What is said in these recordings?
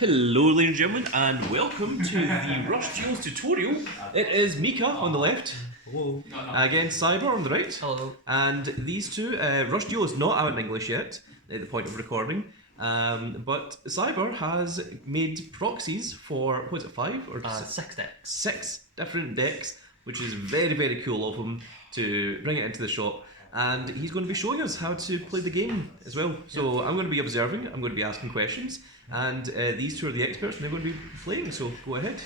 Hello ladies and gentlemen and welcome to the Rush Duels tutorial. It is Miika on the left. Hello. Against Cyber on the right. Hello. And these two, Rush Duel is not out in English yet at the point of recording. But Cyber has made proxies for, what is it, 5 or 6 decks. 6 different decks, which is very, very cool of him to bring it into the shop. And he's going to be showing us how to play the game as well. So I'm going to be observing, I'm going to be asking questions, and these two are the experts and they're going to be playing, so go ahead.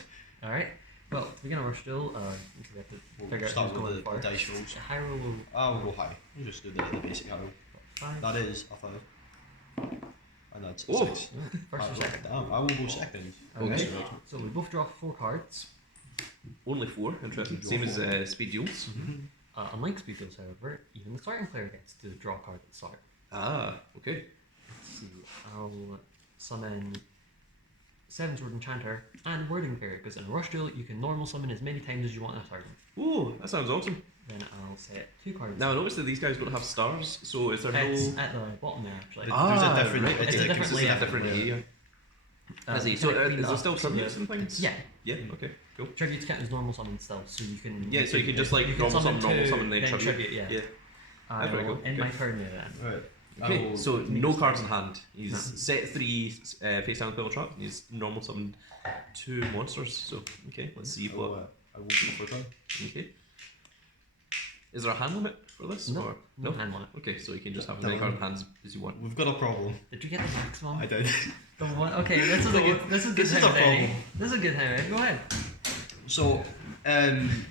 Alright. Well, to begin a Rush Duel, we have to figure out who's going the dice rolls. High roll will... I'll go high. We'll just do the basic high roll. 5. That is a 5. And that's Oh. 6. First or second? Damn, I will go second. Okay. So we both draw 4 cards. Only 4, interesting. Same as Speed Duels. Unlike Speed Duels, however, even the starting player gets to draw a card at the start. Ah, okay. Let's see. I'll summon 7 Sword Enchanter and Wording Fairy, because in a Rush Duel you can normal summon as many times as you want in a turn. Oh, that sounds awesome. Then I'll set 2 cards. Now I noticed that these guys don't have stars, so is there It's no... at the bottom there, actually. There's a different... right, it's a different It's layout. a different layer. I see. So is there still tributes and things? Yeah. Yeah, okay, cool. Tributes count as normal summon still, so you can... Yeah, so you can just like normal summon, then tribute. Yeah. Yeah. That's very cool. In Okay. my turn there then. Right. Okay, so no cards in hand. He's set 3 face down spell trap. He's normal summoned 2 monsters. So okay, let's see what. I will go for turn. Okay. Is there a hand limit for this? No, Or? no hand limit. Okay, so you can just have as many cards in hands as you want. We've got a problem. Did you get the maximum? I did. The one? Okay, this is a good. This is good. This is a problem. This is a good time. Go ahead. So,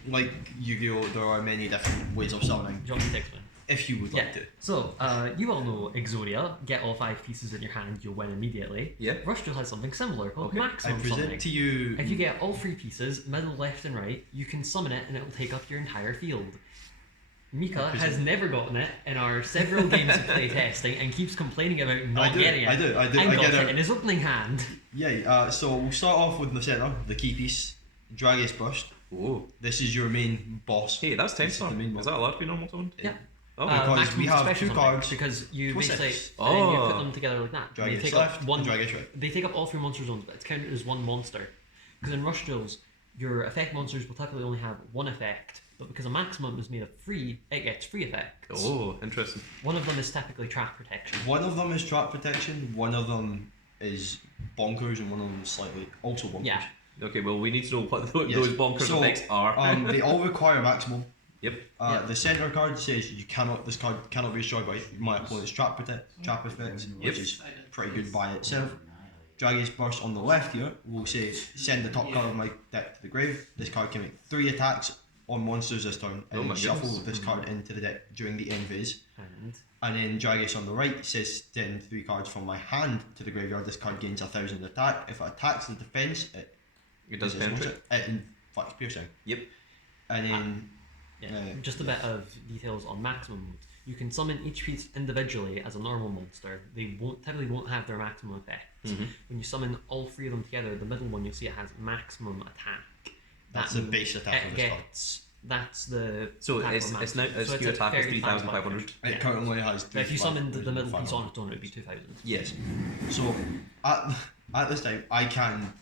like Yu-Gi-Oh, there are many different ways of summoning. Do you want me to explain? If you would like to. So, you all know Exodia. Get all 5 pieces in your hand, you'll win immediately. Yeah. Rush Duel has something similar called Okay. I maximum present summoning. to you. If you get all 3 pieces, middle, left, and right, you can summon it, and it will take up your entire field. Miika has never gotten it in our several games of play testing and keeps complaining about not getting it. I do. I I got get it it. in his opening hand. Yeah, so we'll start off with the centre, the key piece, Dragius Burst. Oh. This is your main boss. Hey, that's 10 This is the star. main Is that allowed to be normal summoned? Yeah. Oh. Because Maximum we have special 2 summon, cards. because you Twice basically six. and then you put Oh. them together like that. They Dragius take left up one. and Dragius right. They take up all 3 monster zones, but it's counted as 1 monster. Because in Rush Duels, your effect monsters will typically only have 1 effect, but because a maximum is made of 3, it gets 3 effects. Oh, interesting. One of them is typically trap protection. One of them is trap protection, one of them is bonkers, and one of them is slightly also bonkers. Yeah. Okay, well we need to know what Yes. those bonkers So, effects are. They all require maximum. Yep. Yeah. The centre card says you cannot. This card cannot be destroyed by my opponent's trap effects, which is pretty good by itself. Dragius Burst on the left here will say send the top card of my deck to the grave. This card can make 3 attacks on monsters this turn, and Oh then my shuffle goodness. this card into the deck during the end phase. And And then Dragius on the right says send 3 cards from my hand to the graveyard. This card gains 1,000 attack. If it attacks the defense, It does penetrate. It inflicts piercing. Yep. And then just a bit of details on maximum modes. You can summon each piece individually as a normal monster. They typically won't have their maximum effects. When you summon all 3 of them together, the middle one you'll see it has maximum attack. that's the base attack of It this card. gets. That's the. So attack it's of it's now maximum. its So Q at attack is 35,500. 3,500. It Yeah. currently has. But if you summoned the middle piece 500. on its own, it would be 2,000. Yes. So at this time, I can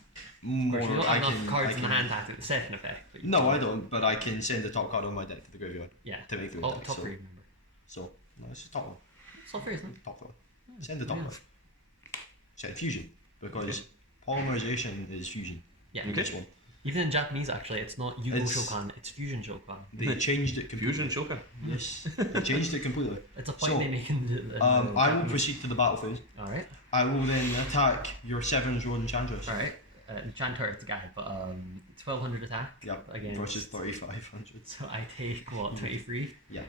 more. Of course, you don't I have can. enough cards I in the can, hand to activate the second effect. But you No, can- I don't. But I can send the top card on my deck to the graveyard Yeah. to make 3 Oh, attacks. top so, 3, remember. So no, it's the top one. It's top 3, isn't it? Top one. Send the top yeah. one. Set fusion because polymerization is fusion. Yeah. in This one. Even in Japanese, actually, it's not Yugioh It's- Shokan, it's Fusion Shokan. They changed it completely. Fusion Shokan. Yes, they changed it completely. It's a point So, they make in the I will Japanese. proceed to the battle phase. Alright. I will then attack your 7 Road Enchantress. Alright. Enchanter, it's a guy, but 1,200 attack. Yep. Against- Versus 3,500. So I take, what, 23? Yeah.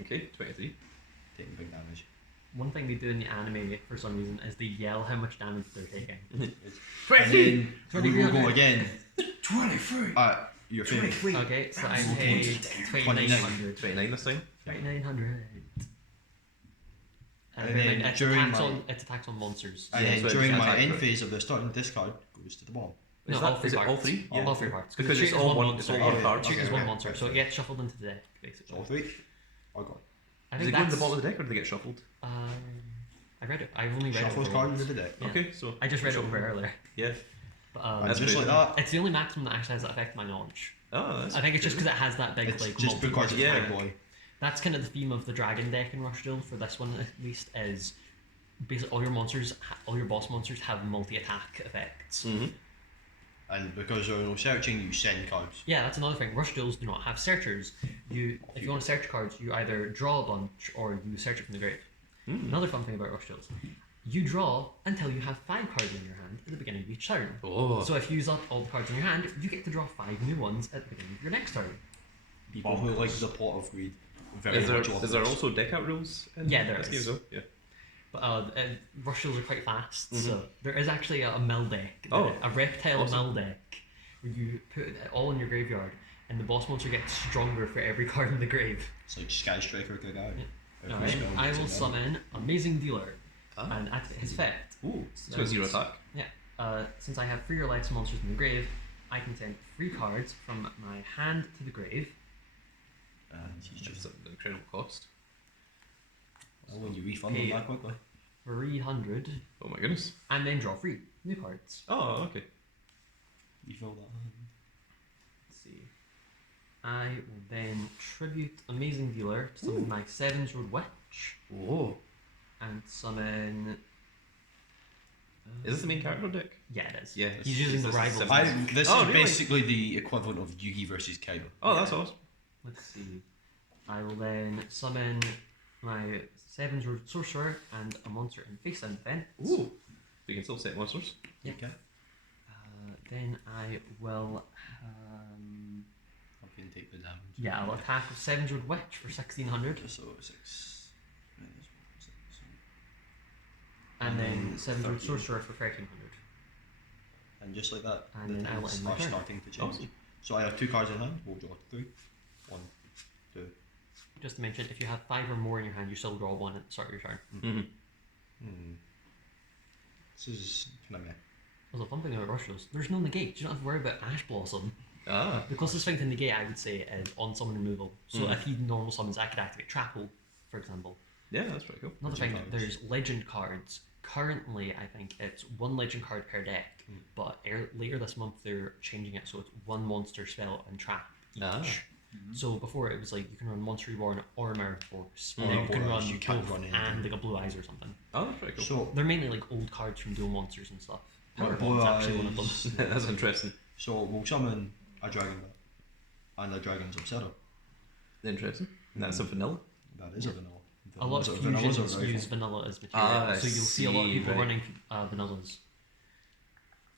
Okay, 23. Taking big damage. One thing they do in the anime, for some reason, is they yell how much damage they're taking. And then we will go again 23. at your finish. Okay, so I take 2,900. 29 this time. 2,900. And then during my- It's attacks on monsters. And Yeah, then so during it's my attack end for- phase of this turn, this card goes to the bottom. No, Is all that- 3 is it parts. all 3? Yeah. All 3 parts. Because the it's treat is all one. monster. It's all Okay, cards. Treat is okay, one okay. monster, so it gets shuffled into the deck, basically. So 3. I got. I Does think it go in the that's. bottom of the deck or do they get shuffled? I read it. I've only read Shuffle it. card into the deck. Yeah. Okay, so I just read it over earlier. yeah. But, And That's just great. like that, it's the only maximum that actually has that effect to my knowledge. Oh, that's I think it's just because it has that big it's like just because it's Yeah. Big Boy. That's kind of the theme of the dragon deck in Rush Duel for this one at least is basically all your monsters, all your boss monsters have multi-attack effects. Mm-hmm. And because there are no searching, you send cards. Yeah, that's another thing. Rush Duels do not have searchers. If you want to search cards, you either draw a bunch or you search it from the grave. Another fun thing about Rush Duels, you draw until you have 5 cards in your hand at the beginning of each turn. Oh. So if you use up all the cards in your hand, you get to draw 5 new ones at the beginning of your next turn. People who like the pot of greed very Is much love there this. also deck out rules? In Yeah, there this is. game as well? Yeah. But Rush Duels are quite fast, so there is actually a mill deck, Oh, a reptile awesome. mill deck, where you put it all in your graveyard, and the boss monster gets stronger for every card in the grave. It's like Sky Striker could out. Alright, I will summon Amazing Dealer, Ah. and at his effect, Ooh, it's got 0 attack. since I have 3 or less monsters in the grave, I can send 3 cards from my hand to the grave. And he's It's just an incredible cost. when you refund them that quickly. 300, Oh my goodness. and then draw 3 new cards. Oh, okay. You fill that. Let's see. I will then tribute Amazing Dealer to summon my 7's Road Witch, Whoa. and summon. Is this the main character deck? Yeah, it is. Yeah, He's using the this is rival. seven. This Oh, is really? basically the equivalent of Yugi versus Kaiba. Oh, that's awesome. Let's see. I will then summon my 7's Road Sorcerer and a monster in face down defense. Ooh. You can still set monsters. Yeah. Okay. Then I will. I can take the damage. Yeah, I'll attack with 7's Road Witch for 1600, So 6 minus 1, 6. and then 7's Road 13. Sorcerer for 1300. And just like that, And then I will things end my are turn. starting to change. Awesome. So I have 2 cards in hand. We'll draw 3. 1, 2. Just to mention, if you have 5 or more in your hand, you still draw 1 at the start of your turn. Mm-hmm. This is kind of meh. There's a fun thing about Rush Duels. There's no negate. You don't have to worry about Ash Blossom. Ah. The closest thing to negate, I would say, is on summon removal. So if he normal summons, I could activate Trapple, for example. Yeah, that's pretty cool. Another Legend thing, cards. there's legend cards. Currently, I think it's 1 legend card per deck, but later this month they're changing it so it's 1 monster, spell, and trap each. Ah. So before it was like you can run Monster Reborn or Mirror Force, Mm. and then you can Or run you can't both run anything. and like a Blue Eyes or something. Oh, that's pretty cool. So, They're mainly like old cards from Duel Monsters and stuff. Well, Power Blue Bomb's actually one of them. Eyes- That's interesting. so we'll summon a dragon and a dragon's obsessor. Interesting. And that's a vanilla. That is a vanilla. A lot of Vanillas are fusions very use fun. vanilla as material, Ah, I so you'll see a lot of see, people right. running vanillas.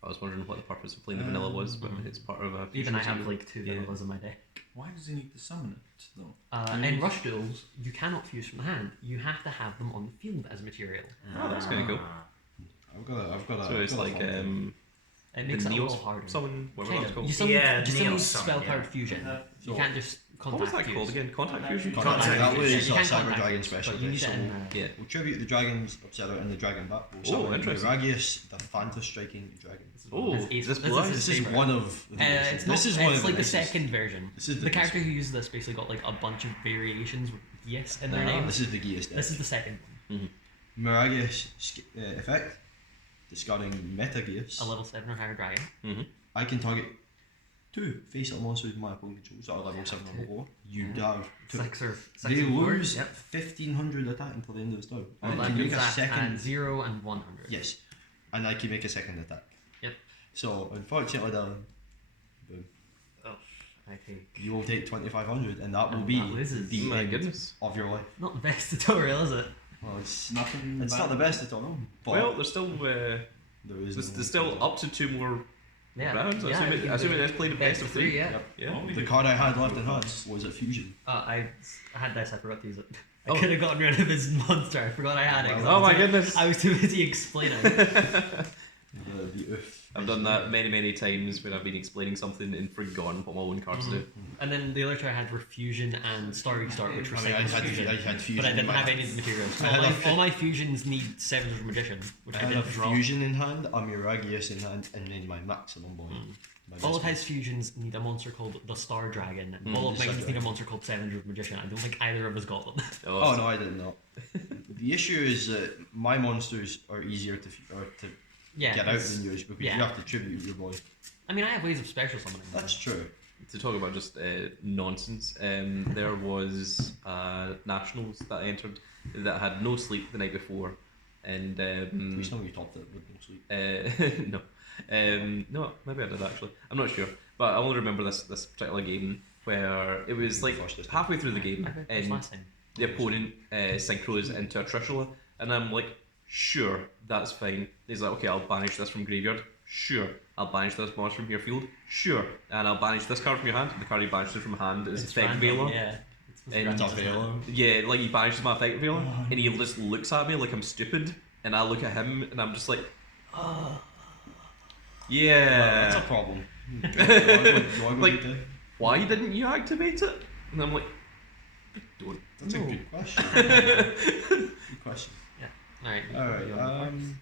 I was wondering what the purpose of playing the vanilla was, but it's part of a. Even I fusion have too. like 2 Yeah. vanillas in my deck. Why does he need to summon it though? In Rush Duels, you cannot fuse from the hand. You have to have them on the field as material. Oh, that's kind of cool. I've got a. So it's like It makes the it a Neo little harder. summon, whatever Kind that's of. called. You still Yeah, need, you still Neo need summon, spell yeah. card fusion. You So- can't just What was contact that fuse. called again? Contact fusion? Contact, Contact that was fusion. You a can't Cyber contact Dragon fuse, special but you need deck, it so in Yeah. we'll tribute the dragon's obsessor and the dragon back. We'll Oh, summon interesting. Miragius, the Phantom Striking Dragon. Oh, His ace- this this Blue is Eyes? his This is favourite. one of. The It's not, this is one it's of like the nicest. second version. This is The character who uses this basically got like a bunch of variations with yes in their name. This is the Geas deck. This is the second one. Miragius effect, discarding Meta Geas. A level 7 or higher dragon. I can target 2 face-up monsters my opponent controls that are level 7 or lower. You have 2. 6 or 6 They or 4. lose Yep. 1500 attack until the end of the turn. Well, And that can make means a that second. at 0 and 100. Yes, and I can make a second attack. Yep. So unfortunately, Dylan, boom, Oh, I take. you will take 2500, and that will And be that loses. the My end goodness. of your life. Not the best tutorial, is it? Well, it's Nothing. it's not the best at all. But Well, there's still there is there's still up to 2 more Yeah. rounds. Yeah, Assuming, you can assuming do that's played a best of 3. yeah. Yep. Yeah. The card I had left in hand was a fusion. I had this, I forgot to use it. I Oh. could have gotten rid of his monster, I forgot I had it. 'cause I Oh was my too- goodness. I was too busy explaining. The oof. I've done that many times when I've been explaining something and forgotten what my own cards do. And then the other two I had were Fusion and Starry Start, which were I mean, I second fusion. had fusion. But I in didn't my have hand. any of the materials. I had All my fusions need 7 of Magician, which I I had a didn't draw. fusion in hand, a Miragius in hand, and then my maximum boy. My All of best his fusions need a monster called the Star Dragon, and all of the Star mine need a Dragon. monster called 7 of Magician. I don't think either of us got them. Oh no, I did not. The issue is that my monsters are easier to Yeah. get out 'cause- than yours because yeah. you have to tribute your boy. I mean, I have ways of special summoning. That's true. To talk about just nonsense, there was nationals that entered that had no sleep the night before, and Please know you topped it with no sleep. no, maybe I did actually. I'm not sure, but I only remember this particular game where it was like First edition. halfway through the game, I heard this and last time. the opponent synchros into a Trishula, and I'm like, sure, that's fine. He's like, okay, I'll banish this from graveyard. Sure, I'll banish this monster from your field. Sure, and I'll banish this card from your hand. The card you banished from hand is It's Effect random, Veiler. Yeah. It's And random. It's a Veiler. Yeah, like he banishes my Effect Veiler, and he just looks at me like I'm stupid, and I look at him, and I'm just like, yeah. That's a problem. You want Like- to do? Why didn't you activate it? And I'm like, don't. That's No. a good question. Good question. Alright. Alright, you I want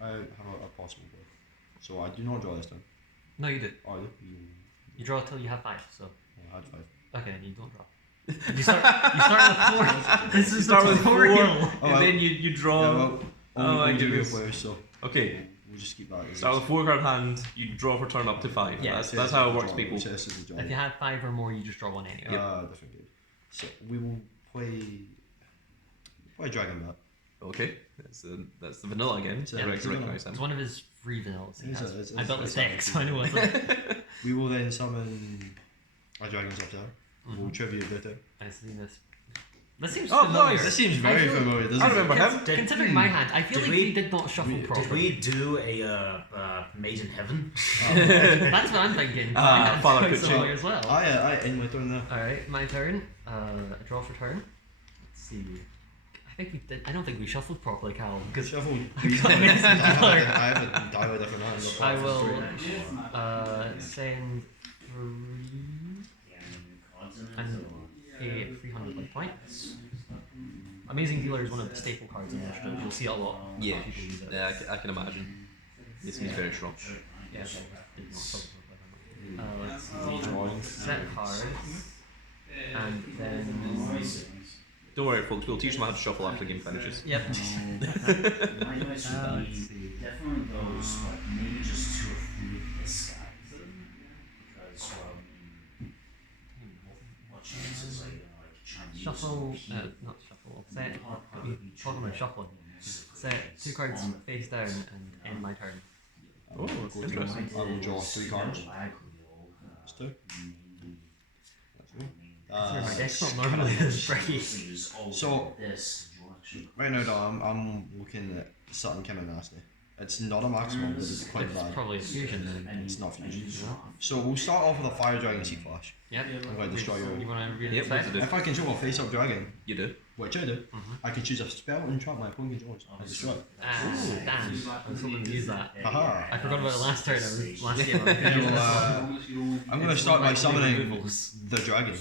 have a possible board. So I do not draw this time. No, you did. Oh, You draw till you have 5, so. I had 5. Okay, then you don't draw. You start with 4. This is Start the with tutorial. four, Oh, and well. then you draw. Yeah, well, my only goodness. players, so Okay, we'll just keep that. As start is. with 4 card hand. You draw for turn up to 5. Yeah, that's how it works, people. Different If you have 5 or more, you just draw 1 anyway. game. So we will play Dragon Bat. Okay, that's the vanilla again. It's a I regular. recognize him. It's one of his free vanillas. he It's has. a- I built this it's a- deck, so I know what's it. We will then summon a Dragon's Up there. We'll tribute the turn. I see this. This seems Oh, familiar. nice. This seems I very feel- familiar, doesn't I it? remember him. Considering my hand, I feel did like we- he did not shuffle properly. Did we do a Made in Heaven? That's what I'm thinking. Ah, My hand's Father quite Kucho. similar as well. I in my turn there. Alright, my turn. I draw for turn. Let's see. I think we did. I don't think we shuffled properly, Cal. Because Shuffle. I got amazing I color. have a die with different hands. I will send 3 and pay 300 life points. Amazing Dealer is one of the staple cards in Initiative. You'll see it a lot. Yeah, People use it. yeah, I can imagine. This seems very strong. Yeah, let's see. Set cards. And then. Don't worry, folks. We'll teach them how to shuffle after the game finishes. Yep. My advice would be definitely those, but maybe just 2 or 3 of this guy. Because, what chances are you gonna try and use Shuffle. them? Not shuffle. Set. Talking about shuffling. Set 2 cards face down and end my turn. Oh, interesting. I will draw 3 cards. That's 2. That's me. My deck's not normally this tricky. So, right now, though, I'm looking at something kind of nasty. It's not a maximum, but it's quite It's bad. probably a fusion then. It's not fusion. So we'll start off with a Fire Dragon Sea Flash. Yep. I'm going to destroy You your. want to read Yep, it? what's it do? If I control a face-up dragon, You do. which I do, I can choose a spell and trap my opponent controls and destroy it. Damn. I was hoping to use that. Haha. I forgot about it last turn. Last game. I was gonna Anyway, use this one. I'm going to start by It's like summoning removals. the dragon.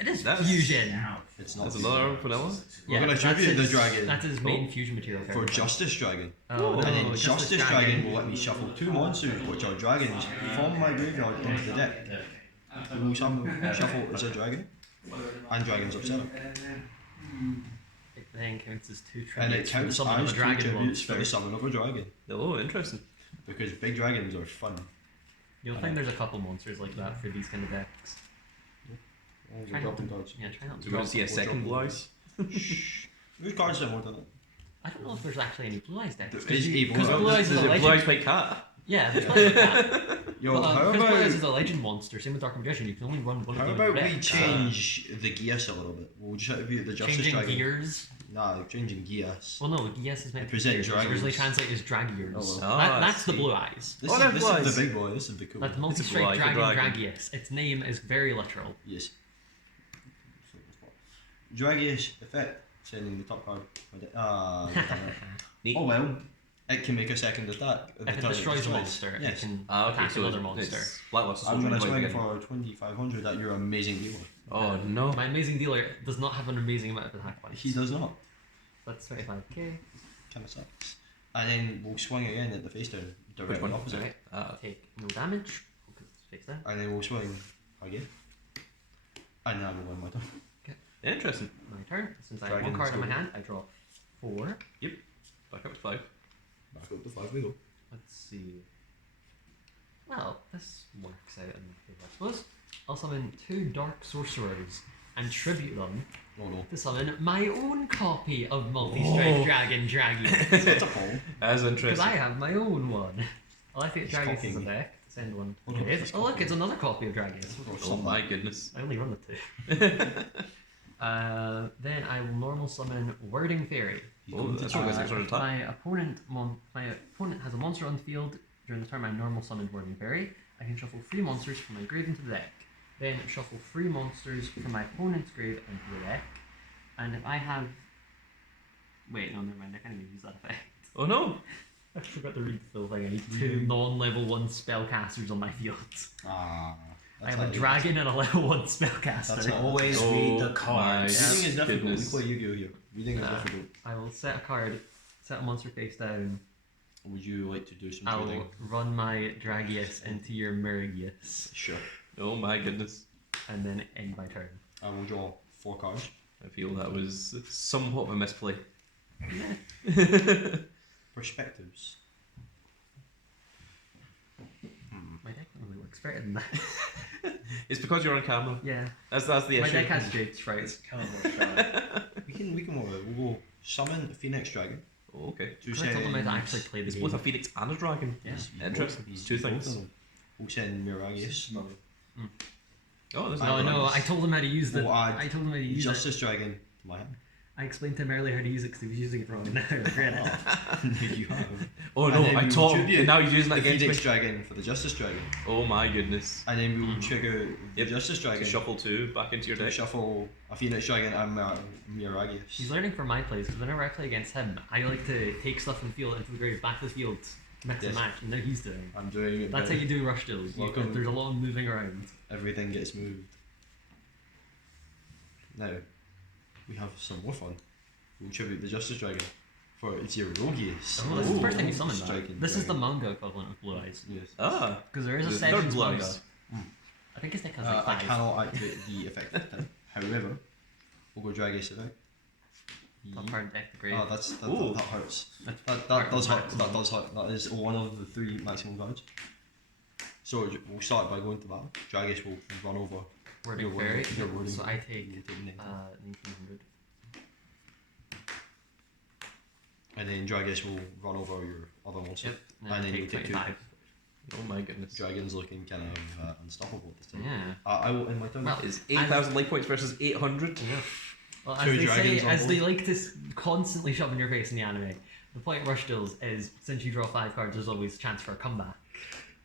It is That's- fusion. It's not. That's another vanilla. We're gonna that's tribute the his- dragon. That's his main fusion material card. For Justice Dragon. Oh, And then no, Justice Dragon will let me shuffle 2 monsters, which are dragons, from my graveyard into the deck. We'll shuffle as a dragon, and dragons upset it. It then counts as 2 And it tributes for the counts summon of as a 2 dragon tributes for the monster. summon of a dragon. Oh, interesting. Because big dragons are fun. You'll find there's a couple monsters like that for these kind of decks. Oh, Try we're not to, dropping cards. yeah, try not Do to. we want to see a second blue eyes? Whose cards are more than it? I don't know if there's actually any blue eyes decks. There is a Because blue blue eyes. eyes is a There's a blue eyes legend. white cat. Yeah, there's blue eyes like that. Yo, But how because blue eyes is about a legend monster, same with Dark Magician, you can only run one how of them about in we your deck. change the Geas a little bit? We'll just attribute the Justice Changing Dragon. gears. Nah, changing Geas. Well, no, Geas is meant to be Present gears. It's dragons. originally translated as drag gears. Oh, well. That's I the see. blue eyes. This, Oh, is, that's this blue is eyes. the big boy. This is the cool. That's the It's a multi-strike blue eye, dragon the dragon. Dragius. Its name is very literal. Yes. Dragius effect. Sending the top card. Damn it. Neat. Oh well. It can make a second attack. at the If it turn destroys a destroys. monster, Yes. it can Ah, okay, attack so another monster. it's Blacklist. I'm gonna Soldier swing again. for 2,500 at your amazing deal. Oh no. My amazing dealer does not have an amazing amount of attack points. He does not. That's 25k. Kind of sucks. And then we'll swing again at the face turn. Which Directly one? opposite. Alright. Ah, Take no damage because it's fixed there. And then we'll swing again. And then we'll win my turn. Interesting. My turn. Since I have one Dragon's card in my over. hand, I draw 4. Back up to 5. Back up to 5 we go. Let's see. Well, this works out in my favour, I suppose. I'll summon 2 Dark Sorcerers and tribute them Oh no. to summon my own copy of Multi-Strike Dragon Dragius. That's a poem. That is Because interesting. I have my own one. Well, I think He's Dragius is copying a me. deck. Send one. Oh, no, Okay. he's Oh look, copying it's another copy of Dragius. Oh my goodness. I only run the 2. Then I will normal summon Wording Fairy. Oh, that's what gets extra attack. My opponent has a monster on the field. During the turn I normal summoned Wording Fairy. I can shuffle 3 monsters from my grave into the deck. Then shuffle 3 monsters from my opponent's grave into the deck. And if I have... Wait, no, never mind. I can't even use that effect. Oh no! I forgot to read the full thing. I need 2 non-level 1 spellcasters on my field. Ah. I have a dragon and a level 1 spellcaster. That's not- Always Oh read the my cards. Reading is difficult. Goodness. We play Yu-Gi-Oh here. Reading is difficult. I will set a card, set a monster face down. Would you like to do some I trading? will run my Dragius into your Merigius, Sure. Oh my goodness. and then end my turn. I will draw 4 cards. I feel that was somewhat of a misplay. Perspectives. My deck normally works better than that. It's because you're on camera. Yeah. That's the My issue. deck has Jade's right. It's kind of worked out. We can work it. We'll go summon a Phoenix Dragon. Oh, okay. Two I told them I'd sends- actually play the It's game. both a phoenix and a dragon. Yeah. Interesting. He's It's 2 both things. of them. We'll send Miragius. Oh, there's No, another no, one. I told him how to use the. We'll add I told him how to use it. Justice Dragon to my hand. I explained to him earlier how to use it because he was using it wrong and now I regret it. You have. Oh And no, then I we taught him, tribute and now he's using The that against Phoenix me. Dragon for the Justice Dragon. Oh my goodness. And then we will trigger the Yep. Justice To Dragon. shuffle 2 back into your to deck. shuffle a Phoenix Dragon and Miragius. He's learning from my plays because whenever I play against him, I like to take stuff from the field into the grave, back to the field, mix Yes. and match, and now he's doing. I'm doing it. That's how you do rush deals. Welcome. There's a lot of moving around. Everything gets moved. Now, we have some more fun. We'll tribute the Justice Dragon for it's your Rogius. Oh, this is the first time you summoned that. Striking This is the dragon. manga equivalent of Blue Eyes. Yes. Ah. Because there is a The Sessions third Blue manga. Eyes. I think his deck has I like 5. cannot activate the effect type. However, we'll go Dragius effect. Top card deck the grave. Oh, that Ooh. hurts. That's That part does of hurt. maximum. That does hurt. That is one of the 3 maximum cards. So we'll start by going to battle. Dragius will run over. Wording your Fairy. your wording. So I You take take 1900. and then Dragius will run over your other monster. Yep. And then you take take 25. Oh my goodness. Dragon's looking kind of unstoppable this time. Yeah. I will in my turn. Well, Is 8,000 life points versus 800? Yeah. Well, 2 as they say, dragons on as they board. like to constantly shove in your face in the anime, the point of rush deals is since you draw 5 cards, there's always a chance for a comeback.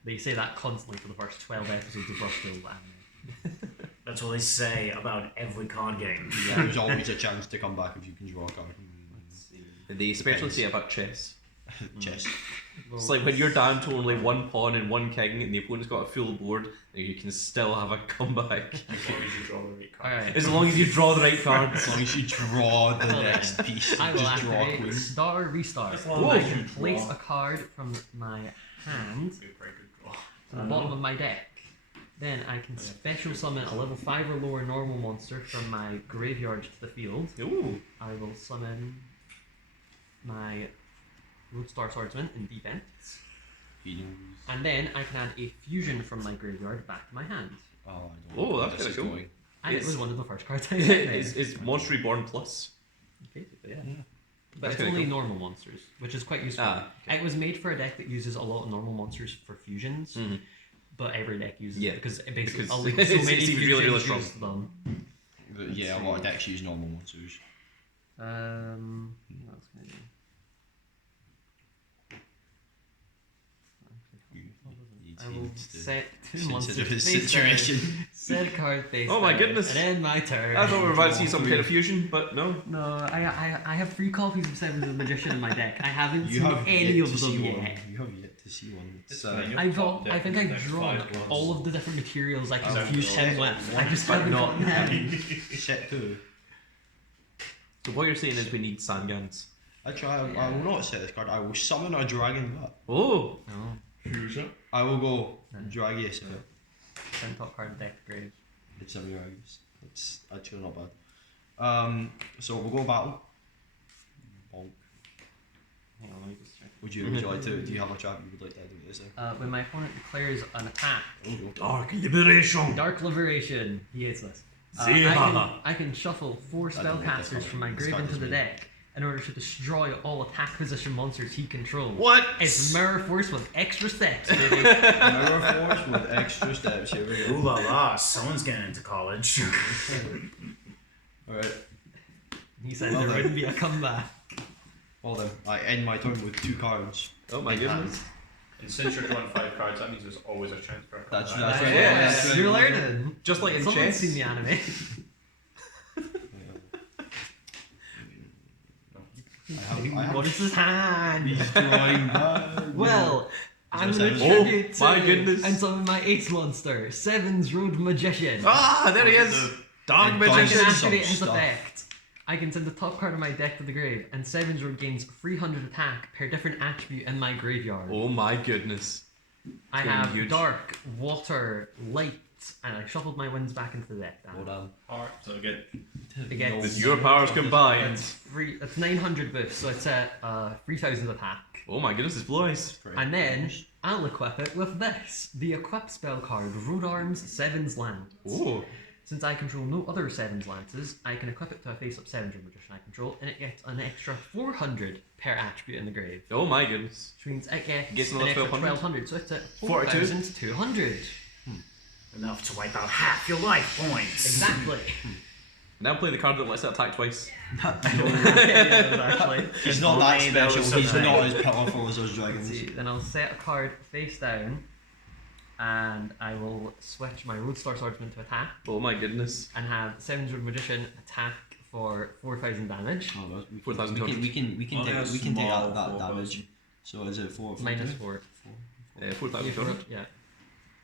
They say that constantly for the first 12 episodes of rush deals anime. That's what they say about every card game. Yeah, there's always a chance to come back if you can draw a card. They especially say about chess. Chess. Well, It's like when you're down to only 1 pawn and 1 king and the opponent's got a full board, you can still have a comeback. As long as you draw the right card. Alright. As long as you draw the right As cards. long as you draw the Well, next then, piece, I will just draw a activate queen. Star Restart. As long Ooh. as I you can place draw. a card from my hand Good, very good draw. to the bottom of my deck. Then I can special summon a level 5 or lower normal monster from my graveyard to the field. Ooh. I will summon my Roadstar Swordsman in defense. He knows. And then I can add a fusion from my graveyard back to my hand. Oh, I don't Oh, know where that's this is kinda cool. going. And It's- it was one of the first cards I set It's Monster Reborn Plus. Basically, yeah. But That's it's kinda only cool. normal monsters, which is quite useful. Ah, It was made for a deck that uses a lot of normal monsters for fusions, Mhm. but every deck uses Yeah, it because it basically because so many it seems fusions really, really strong. use them. But yeah, a lot of decks use normal monsters. What else can I do? I will set 2 monsters Consider his face down, situation. set a card face Oh my down, goodness. and end my turn. I thought we were about to see some three. kind of fusion, but no. No, I have 3 copies of Seven of the Magician in my deck. I haven't You seen have any yet of to see them one. yet. You have yet to see one. It's So, fine. I've got, Top I think deck, I've next drawn 5 cards. all of the different materials I can I've fuse him got with. I just but haven't not gotten them. set 2. So what you're saying is we need Sangans. I will not set this card. I will summon a dragon back. Oh! No, Choose it. I will go Yeah. Dragius. send top card deck grave. It's a Miragius. It's actually not bad. So we'll go battle. Bonk. Hang on, let me just check. Would you like to? Do you have a trap you would like to do this thing? When my opponent declares an attack, Dark Liberation. Dark Liberation, he hates this. I can shuffle 4 I don't like this spellcasters one. from my This grave card into is the mean. deck in order to destroy all attack position monsters he controls. What? It's Mirror Force with extra steps, baby. Mirror Force with extra steps. Here we go. Ooh la la, someone's getting into college. Alright. He said Well there done. wouldn't be a comeback. Well then, I end my turn with 2 cards. Oh my in goodness. hand. And since you're drawing 5 cards, that means there's always a chance for a That's comeback. right. Yeah, That's right. You're learning. Just like in Someone's chess. seen the anime. I have What is his hand? He's drawing bad. Well, I'm there gonna sevens? tribute to my goodness. and some of my ace monster, Seven's Road Magician. Ah, there he is. Dark The I Magician. can Magician. activate his stuff. effect. I can send the top card of my deck to the grave, and Seven's Road gains 300 attack per different attribute in my graveyard. Oh my goodness. I gonna be have huge. dark, water, light, and I shuffled my winds back into the deck. Dan. Hold on. Alright, so get Again, No. With your powers combined. It's 900 boost, so it's at 3000 attack. Oh my goodness, it's blue eyes. And then I'll equip it with this, the equip spell card, Road Arms Seven's Lance. Oh. Since I control no other Seven's Lances, I can equip it to a face-up Seven's Road Magician I control, and it gets an extra 400 per attribute in the grave. Oh my goodness. Which means it gets, Gets an another extra 1200. 1200, so it's at 42. 4200. enough to wipe out half your life points. Exactly. Now play the card that lets it attack twice. Actually. He's not that Only those special. He's are not right. as powerful as those dragons. See, then I'll set a card face down, and I will switch my Roadstar Swordsman to attack, Oh my goodness. and have Seven's Road Magician attack for 4000 damage. Oh, that's- we 4,200. can Oh, take that's we can take small, that 4,000. damage. So is it 4? Minus 4. 4,200. Yeah.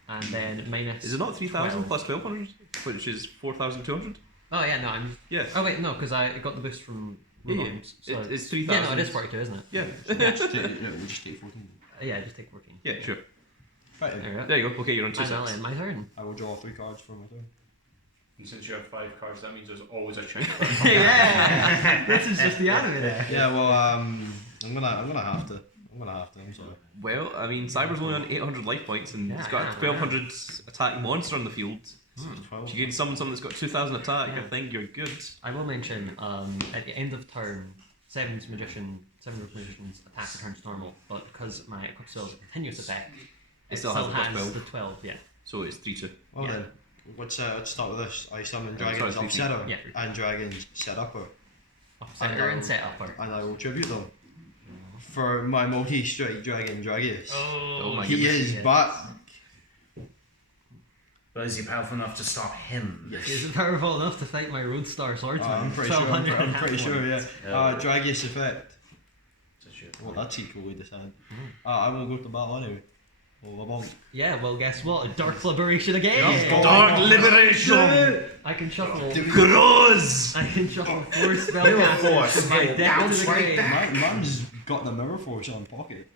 And then minus. Is it not 3,000 12. plus 1,200? Which is 4,200? Oh yeah, no, I'm. Yeah. Oh wait, no, because I got the boost from Yeah, Road yeah. Arms. So It's yeah, 3,000. no, it is 42, isn't it? Yeah. Just take, yeah, we'll just take 14. Yeah, just take 14. Yeah, sure. Right. There we go. There you go. Okay, you're on 2 And I'll sets. end my turn. I will draw 3 cards for my turn. And since you have 5 cards, that means there's always a chance for a comeback. yeah, this is just the anime there. Yeah, well, I'm gonna have to. I'm sorry. Well, I mean, Cyber's only on 800 life points and Yeah, it's got a yeah, 1,200 attack monster on the field. So 12. If you can summon something that's got 2,000 attack, Yeah. I think you're good. I will mention at the end of turn, Seven's Magician's attack returns to normal, but because my equip spell is a continuous effect, It still has the plus 12. the 12. Yeah. So it's 3-2. Well Yeah. then, let's start with this. I summon sorry, dragons 3-3. upsetter Yeah. and dragons set upper, Upsetter and set upper. and I will tribute them for my multi-strike dragon Dragius. Oh my He goodness. is Yes. back. But is he powerful enough to stop him? Is it powerful enough to fight my Roadstar Swordsman? I'm pretty sure. 1200 I'm pretty attack sure. Yeah. points. Dragius effect. It's a shit. Well, that's equally decided. I will go to battle anyway. Well, I won't. Yeah, well, guess what? A Dark Liberation again! Dark Liberation! I can shuffle. Gross! I can shuffle 4 Force. spellcasters from my It deck to bounced the right grave. back. Man's got the mirror force on pocket.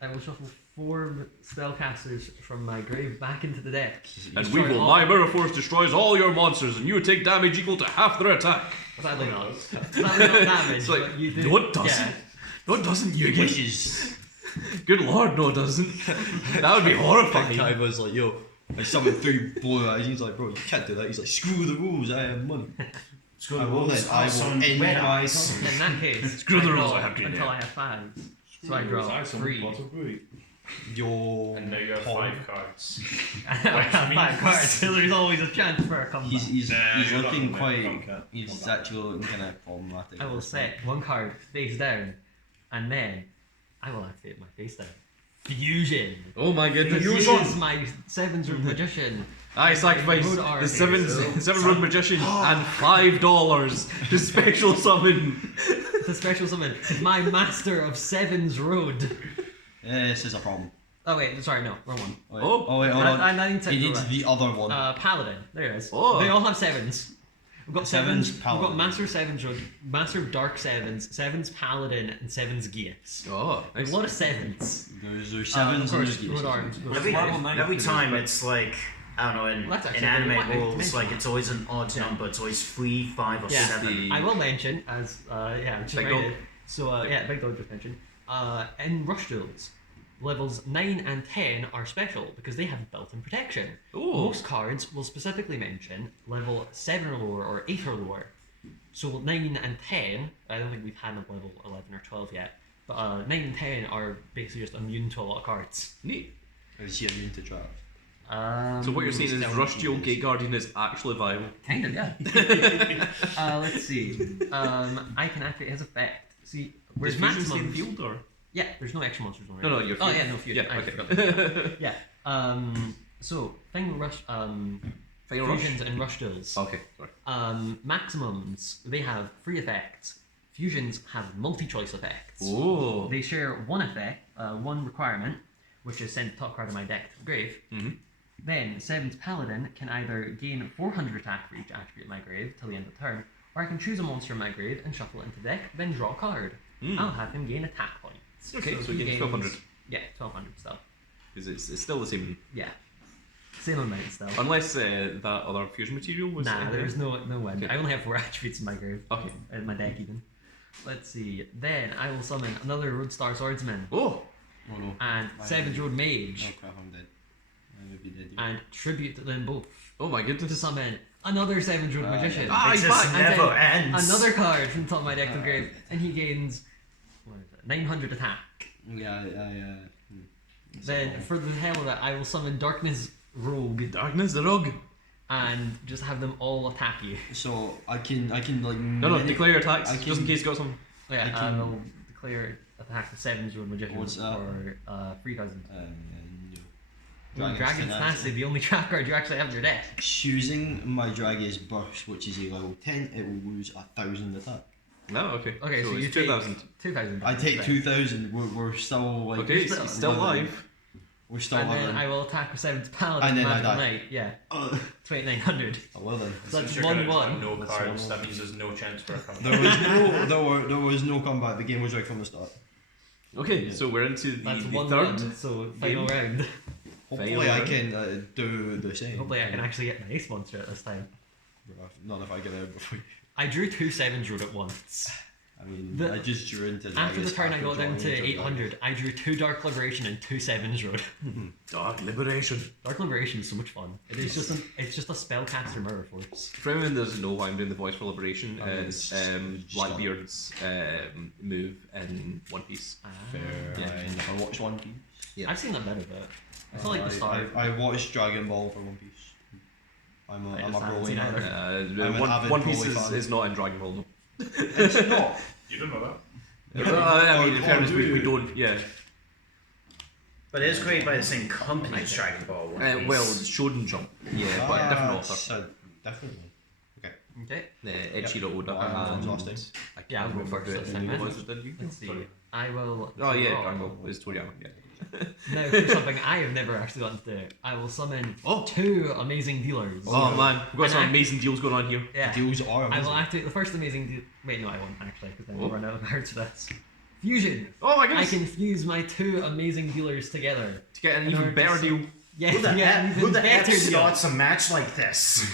I will shuffle 4 spellcasters from my grave back into the deck. And we will. My Mirror Force destroys all your monsters and you take damage equal to half their attack. Sadly not. Sadly not damage, It's like, but you do. no, it doesn't. Yeah. No, it doesn't, He Yugioh. wishes. Good lord, no, it doesn't. That would be horrifying. Guy was like, yo, I summoned 3 blue eyes. He's like, bro, you can't do that. He's like, screw the rules, I have money. Screw I the will rules. then. I Also will end red my eyes. turn. In that case, Screw the I rules, draw I have to, until yeah. I have 5. So I draw 3. Yo, And now you have Paul. 5 cards. I have 5 cards, so there's always a chance for a comeback. He's you're not looking gonna quite. make a He's actually looking kind of problematic. I will set 1 card face down, and then I will activate my face down. Fusion! Oh my goodness. This is my 7's Road Magician. I sacrifice Road the Archetypes. 7 Road Magician and $5 to special summon. The special summon. My Master of 7's Road. This is a problem. Oh wait, sorry, no, wrong one. Wait, Oh. wait, hold on. I need to He needs correct. the other one. Paladin. There it is. Oh. They all have 7s. We've got Sevens, 7s. We've Paladin. got Master of 7's Road, Master of Dark 7s, 7's Paladin, and 7's Geas. Oh, There's a lot of 7s. There's Of 7s and course, there's Road Arms. Every time it's like I don't know, in, Well, that's in actually anime really what I rules, mentioned. like it's always an odd number. It's always 3, 5, or Yeah. 7. I will mention, as just Big read dog. it. So Big Dog just mentioned. In Rush Duels, levels 9 and 10 are special because they have built-in protection. Ooh. Most cards will specifically mention level 7 or lower or 8 or lower. So 9 and 10, I don't think we've had a level 11 or 12 yet, but 9 and 10 are basically just immune to a lot of cards. Neat. Is he immune to traps? So what you're saying is Still Rush Duel is. Gate Guardian is actually viable. Kind of, yeah. Let's see. I can activate his effect. See, where's Does Fusion stay in maximum? the field or? Yeah, there's no extra monsters on it. No, you're Oh Fusion. yeah, no fusion. Yeah, I okay. forgot. Yeah. So Final Rush. Final Rush? Fusions and Rush Duels. Okay, sorry. Maximums, they have 3 effects. Fusions have multi-choice effects. Oh. They share one effect, one requirement, which is send the top card of my deck to the grave. Mm-hmm. Then 7th Paladin can either gain 400 attack for each attribute in my grave till the end of the turn, or I can choose a monster in my grave and shuffle it into the deck, then draw a card. I'll have him gain attack points. Okay, so he gains 1200. Yeah, 1200 still. Because it's still the same. Yeah. Same amount still. Unless that other fusion material was. Nah, in there's there. no win. Okay. I only have 4 attributes in my grave. Okay. In my deck even. Let's see. Then I will summon another Roadstar Swordsman Oh! Oh no. and 7th Road Mage Oh crap, I'm dead. I would be dead. and tribute them both Oh my to goodness. summon another 7th Road Magician. Ah, It he's just back. And never then ends. Another card from the top of my deck to the grave, and he gains what is it, 900 attack. Yeah. Then for the hell of it, I will summon Darkness Rogue Darkness the Rogue. and just have them all attack you. So I can like. No, declare your attacks, I just in can- case you got some. Oh, yeah, I can- will declare attack the 7th Road Magician What's that? for 3000. No. Dragon's Tenacity, the only trap card you actually have in your deck. Choosing my Dragon's Burst, which is a level 10, it will lose 1000 attack. No, okay. Okay, so you it's take 2000. 2000. I take Then. 2000. We're still like. Okay, he's still alive. We're still And then living. I will attack with 7th Paladin And then I Magical die. Knight. Yeah, Oh, 2900. well then. So that's Since you're gonna 1-1. draw no That's cards, 1-1. that means there's no chance for a comeback. There was no comeback. The game was right from the start. Okay, so we're into the, That's the 1-1. third. So final game. round. Hopefully I can do the same. Hopefully I can actually get my ace monster at this time. Not if I get out before. I drew 2 7s road at once. I mean, The- I just drew into. After the Dragon's turn I after got down drawing to into 800, I drew 2 Dark Liberation and 2 7s road. Dark Liberation. Dark Liberation is so much fun. It is just it's just a spellcaster mirror force. For anyone that doesn't know why I'm doing the voice for Liberation, I mean, it's it's Blackbeard's move in One Piece. Fair. Yeah. I never watched One Piece. Yeah. I've seen that bit of it. I feel like the start. I watched Dragon Ball for One Piece. I'm I a just haven't Broly seen man. either. I'm an One, avid One Piece Broly fan. is not in Dragon Ball, no. It's not. You don't know that? I mean, in Or fairness, we do. don't, yeah. But it is created by the same company as Dragon Ball. One Piece. Well, Shonen Jump, yeah, but a different author. So different one. Okay. Eiichiro Oda. Well, I'm and last time. I can't Yeah, I'll go remember first who this it time, was that did you. Let's see. I will. Oh yeah, draw. Dragon Ball is Toriyama. Yeah. Now for something I have never actually gotten to do. I will summon 2 amazing dealers. Oh man, we've got some And I- amazing deals going on here. Yeah. Deals are I amazing. will activate the first amazing deal. Wait, no, I won't actually, because then Oh. we'll run out of cards for this. Fusion. Oh my I goodness! can fuse my 2 amazing dealers together. To get an in even order to better s- deal. Yeah, Who the yeah, heck? an Who even the heck better deal. starts a match like this?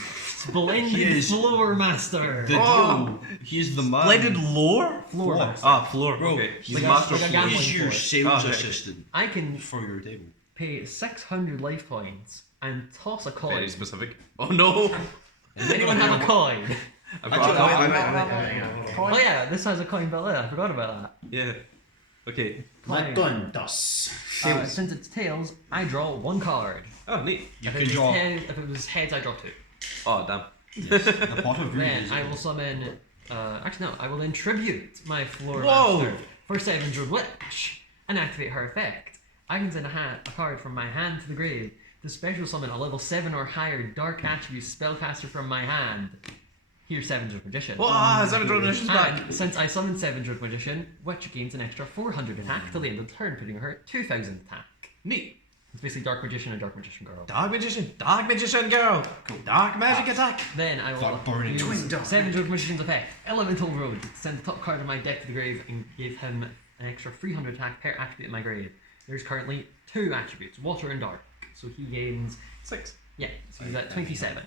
Blended He is Floor Master. The Oh. deal. He's the man. Blended lore? Floor Floor. Master. Ah, floor. Bro, Okay. he's Like a- master like a of gambling floor. He's your floor. sales Ah, okay. assistant I can for your table. pay 600 life points and toss a coin. Very specific. Oh no! Does anyone have a coin? I've Actually, got wait, a Oh yeah, this has a coin built in. I forgot about that. Yeah. Okay. Coin. Matundos. Since it's tails, I draw 1 card. Oh, neat. You If can it was draw if it was heads, I draw 2. Oh, damn. a pot of Then rubies. I will summon. Actually, no. I will then tribute my Floor Whoa! Master for 700 Witch and activate her effect. I can send a card from my hand to the grave to special summon a level 7 or higher Dark Attribute spellcaster from my hand. Here's 700 Magician. Wow, is that a Magician's back? And since I summoned 700 Magician, Witch gains an extra 400 attack till the end of the turn, putting her at 2000 attack. Neat. It's basically Dark Magician and Dark Magician Girl. Dark Magician girl. Dark magic attack. Then I will Dark burning. use Twin Dark. 700 Magician's effect, Elemental Road, send the top card of my deck to the grave and give him an extra 300 attack per attribute in my grave. There's currently 2 attributes, Water and Dark, so he gains 6. Yeah, so he's at 27.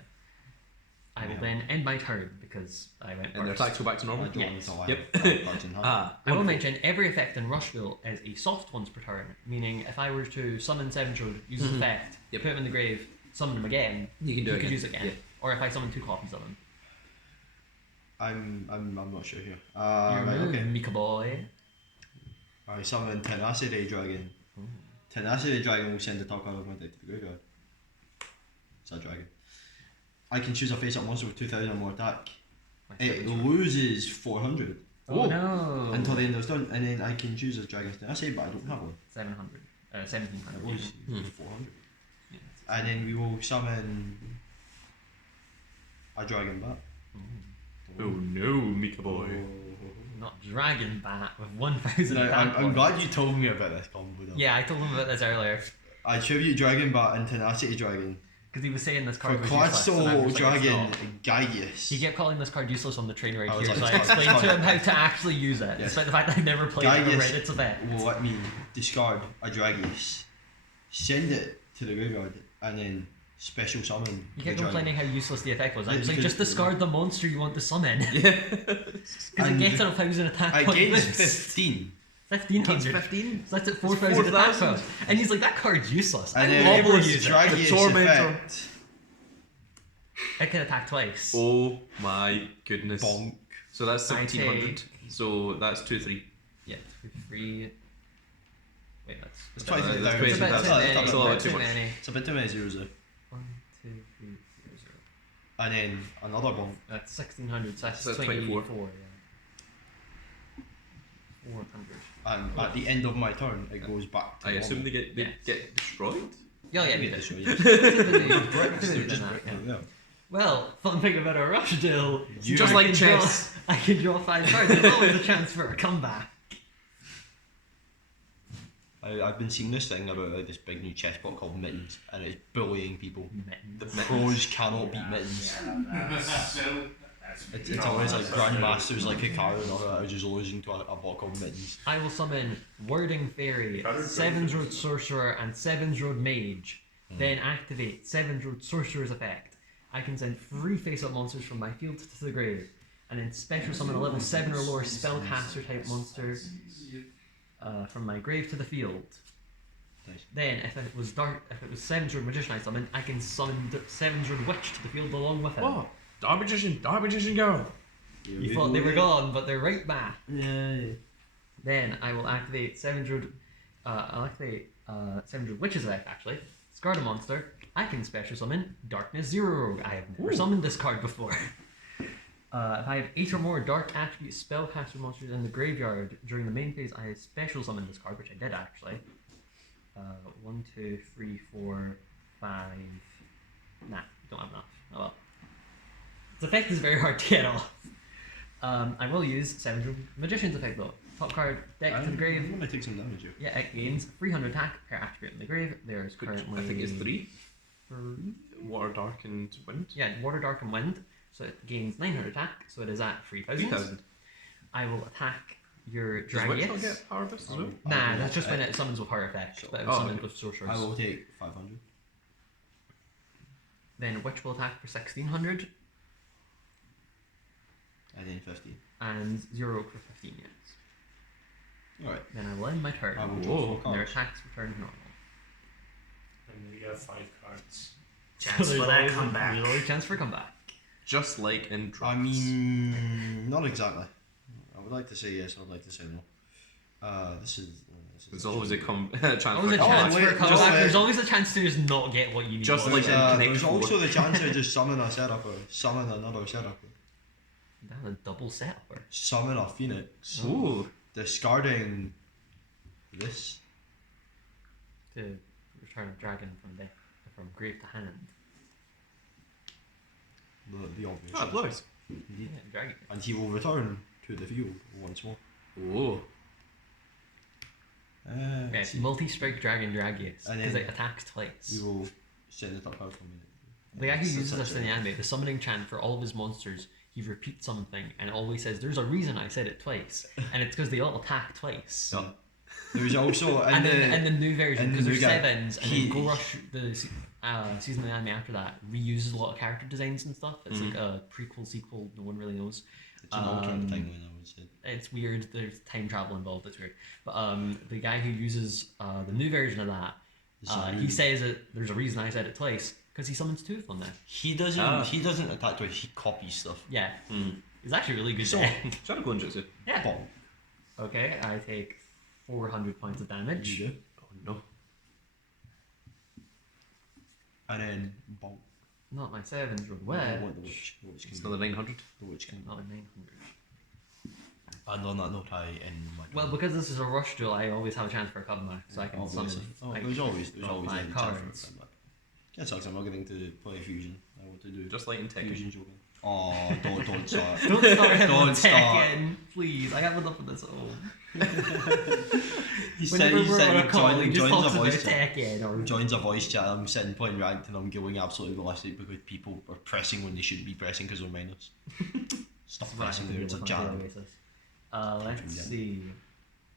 I will then end my turn because I went And their first. attacks go back to normal. I don't Yes. until I Yep. have 5 cards in hand. I will mention every effect in Rushville is a soft once per turn, meaning if I were to summon Seventrode, use his effect, Yep. put him in the grave, summon him again, You can do you it could again. use it again. Yeah. Or if I summon 2 copies of him. I'm not sure here. You're Right, okay. Miika boy. I summon Tenacity Dragon. Tenacity Dragon will send the top card of my deck to the graveyard. It's a dragon. I can choose a face-up monster with 2,000 or more attack. My It Seventrode. loses 400 Oh no! until the end of its turn, and then I can choose a Dragon's Tenacity, but I don't have one. 700. It 1700. was 400. Yeah. And then we will summon a Dragon Bat. Oh no, Miika boy. Not Dragon Bat with 1000 Now, attack. I'm glad you told me about this combo though. Yeah, I told him about this earlier. I tribute Dragon Bat and Tenacity Dragon. Because he was saying this For card was useless. and I Quadsoul was like, it's Dragon not. Gaius. He kept calling this card useless on the train right I was here, like, so I it's not- explained it's to not- him how to actually use it, Yes. despite the fact that I never played it or Gaius read its effect. will let me discard a Dragius, send it to the graveyard, and then special summon You the kept dragon. complaining how useless the effect was. I Yeah, was like, because- just discard the monster you want to summon. Yeah. Because it And gets a 1000 attack I point gains boost. 15. 1500. 15. So that's at 4000 attack 4,000. point. And he's like, that card's useless. And I then will with use it. Dragius The Tormentor. effect, It can attack twice. Oh my goodness. bonk. So that's I 1700. So that's 2-3. Yeah, 3. Wait, that's. It's 20,000. That's It's crazy. about That's too many. a little bit Too too much. many. It's a bit too many zeros there. 1, 2, 3, 0, 0. And then another bonk. That's 1600, so that's So that's 24. 24. Yeah. 400. And at the end of my turn, it goes back to I assume normal. they Yes. get destroyed? Yeah, yeah, They we get did. destroyed, Bricks, They're just brick, yeah. Well, fun thing about a rush deal. You- Just I like can chess. I can draw 5 cards. There's always a chance for a comeback. I've been seeing this thing about like this big new chess bot called Mittens, and it's bullying people. The Mittens. pros cannot beat Mittens. It's always like grandmasters like Hikaru and all that are just losing to a bot called Mittens. I will summon Wording Fairy, Seven's Road Sorcerer, and Seven's Road Mage. Then activate Seven's Road Sorcerer's effect. I can send 3 face-up monsters from my field to the grave, and then special summon a level 7 or lower spellcaster type monster from my grave to the field. Nice. Then, if it was Seven's Road Magician I summoned, I can summon Seven's Road Witch to the field along with it. Oh, Dark Magician girl. You thought they were gone, but they're right back. Yeah. Then I will activate Seven's Road. I'll activate Seven's Road Witch's effect actually. Discard a monster. I can special summon Darkness Zero Rogue. I have never summoned this card before. If I have 8 or more Dark Attribute Spellcaster monsters in the graveyard during the main phase, I special summon this card, which I did actually. 1, 2, 3, 4, 5. Nah, don't have enough. Oh well. Its effect is very hard to get off. I will use Seven's Road Magician's effect though. Top card, deck to the grave. I'm gonna take some damage here. Yeah, it gains 300 attack per attribute in the grave. There's Which currently I think it's 3. 3. Water, Dark, and Wind. Yeah, Water, Dark, and Wind. So it gains 900 attack. So it is at 3,000. 3,000. I will attack your Does Witch not Dragius. get Power Fist as well? Nah, that's just when it summons with her effect. So- But it Oh, summons okay. with sorcerers. I will take 500. Then Witch will attack for 1,600 And then 15. and Zero for 15 units. Alright. Then I will end my turn. I will Whoa. draw 4 And their cards. attacks return to normal. And we have 5 cards. Chance for that comeback. There's always a chance for a comeback. Just like in Drops. I mean, not exactly. I would like to say yes, I would like to say no. This is There's always a chance Always a for chance wait, for a just comeback. wait. There's always a chance to just not get what you need. Just There's, like in Connect there's 4. also the chance to just summon a setup or summon another setup. That's a double setup. Summon a phoenix. Ooh. Discarding this. To return a dragon from grave to hand. The obvious. Ah, blows. Yeah, dragon. And he will return to the field once more. Ooh. Yeah, Let's see. multi-strike dragon Dragius And because then it attacks twice. We will send it up out from The guy who It's uses such this in the a- anime, the summoning chant for all of his monsters, he repeats something and it always says, "There's a reason I said it twice," and it's because they all attack twice. There's also in And the then in the new version, in the because new there's guy, 7s, and he- then Go Rush the season of the anime after that reuses a lot of character designs and stuff. It's like a prequel, sequel, no one really knows. It's an alternate timeline, I would say. It's weird, there's time travel involved, it's weird. But the guy who uses the new version of that, he says that there's a reason I said it twice, because he summons Tooth on there. He doesn't attack twice, he copies stuff. Yeah. It's actually really good. So, Shadow Clone Jutsu. yeah. Bomb. Okay, I take 400 points of damage. You do. Oh no. And then bomb. Not my 7s roll. I Where? want the witch. The witch It's king. another 900. The witch king. Not a 900. And on that note, I end my Well, because this is a rush duel, I always have a chance for a comeback, so I can summon. There's always draw a my chance for a cards. comeback. It sucks, I'm not getting to play fusion. I want to do Just like in Tekken. fusion joking. Oh, don't start. Don't start him on Don't start. Tekken, please. I have enough of this at home. He Whenever we're on a call, he just joins talks a about voice chat. Tekken or Joins a voice chat. I'm sitting playing ranked and I'm going absolutely ballistic because people are pressing when they shouldn't be pressing because we're minus. Stop That's what I pressing have to there. It's deal a with on a daily jam. basis. Let's see.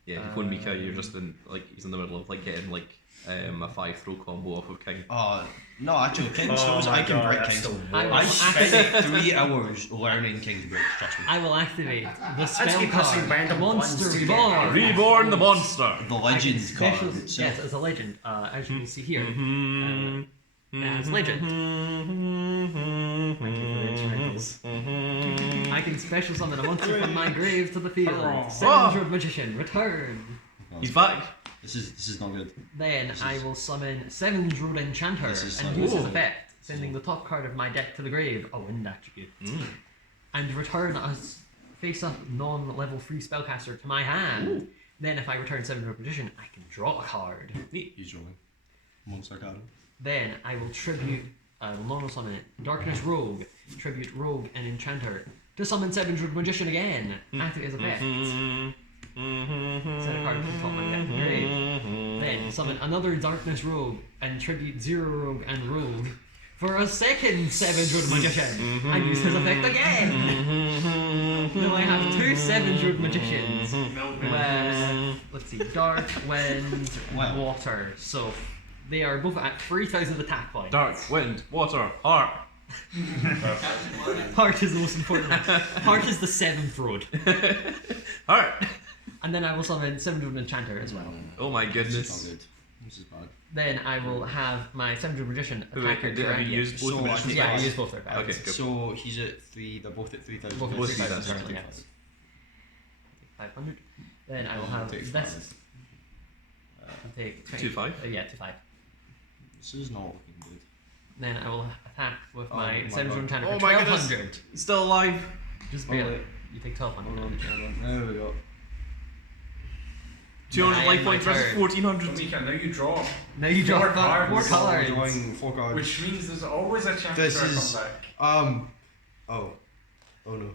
Yeah, if you're going Miika, you're just in he's in the middle of getting a 5 throw combo off of King. No, actually, King's throws, I can break King's. I spent 3 hours learning King to break, trust me. I will activate the spell because he card, random Monster ones together. Reborn. Reborn the monster. The legend card Special, itself. yes, it's a legend. As you can see here, It's it's legend. Thank you for the instrumentals. I can special summon a monster from my grave to the field. 700 Magician, return. He's back. This is not good. Then I will summon 7 Druid Enchanter This is and not use his good. effect, sending the top card of my deck to the grave, a wind attribute, and return a face-up non-level 3 spellcaster to my hand. Then if I return 7 Druid Magician, I can draw a card. He's rolling. Monster card. Then I will tribute, will normal summon it, Darkness Rogue, tribute Rogue and Enchanter, to summon 7 Druid Magician again, activate his effect. Set a card to the top of my deck, great. Then summon another Darkness Rogue and tribute 0 Rogue and Rogue for a second 7 Druid Magician and use his effect again. Now I have 2 7 Druid Magicians. Let's see, Dark, Wind, Water. So they are both at 3,000 attack points. Dark, wind, water, heart. Heart is the most important. Heart is the 7th road. Heart. And then I will summon 7 Druid Enchanter as well. Oh my This goodness. is not good. This is bad. Then I will have my 7 Druid Magician Wait, attack did have you used both So of I magicians? think Yeah, I that's- use both their cards. Okay, good. So he's at 3, they're both at 3,000. Both at Both 3,000 3,000, currently, yes. 500. Then I will have Take this. 5. Take 2-5? Yeah, 2-5. This is not looking good. Then I will attack with Oh my my 7 Druid God. Enchanter Oh for my goodness. 1,200. He's still alive. Just Oh, barely. wait. You take 1,200 Hold on, damage. hold on. There we go. 200 I life end my points versus turn. 1400. Miika, now you draw. Now you draw 4 cards. cards. I'm drawing 4 cards. Which means there's always a chance This for a is- comeback. Oh no.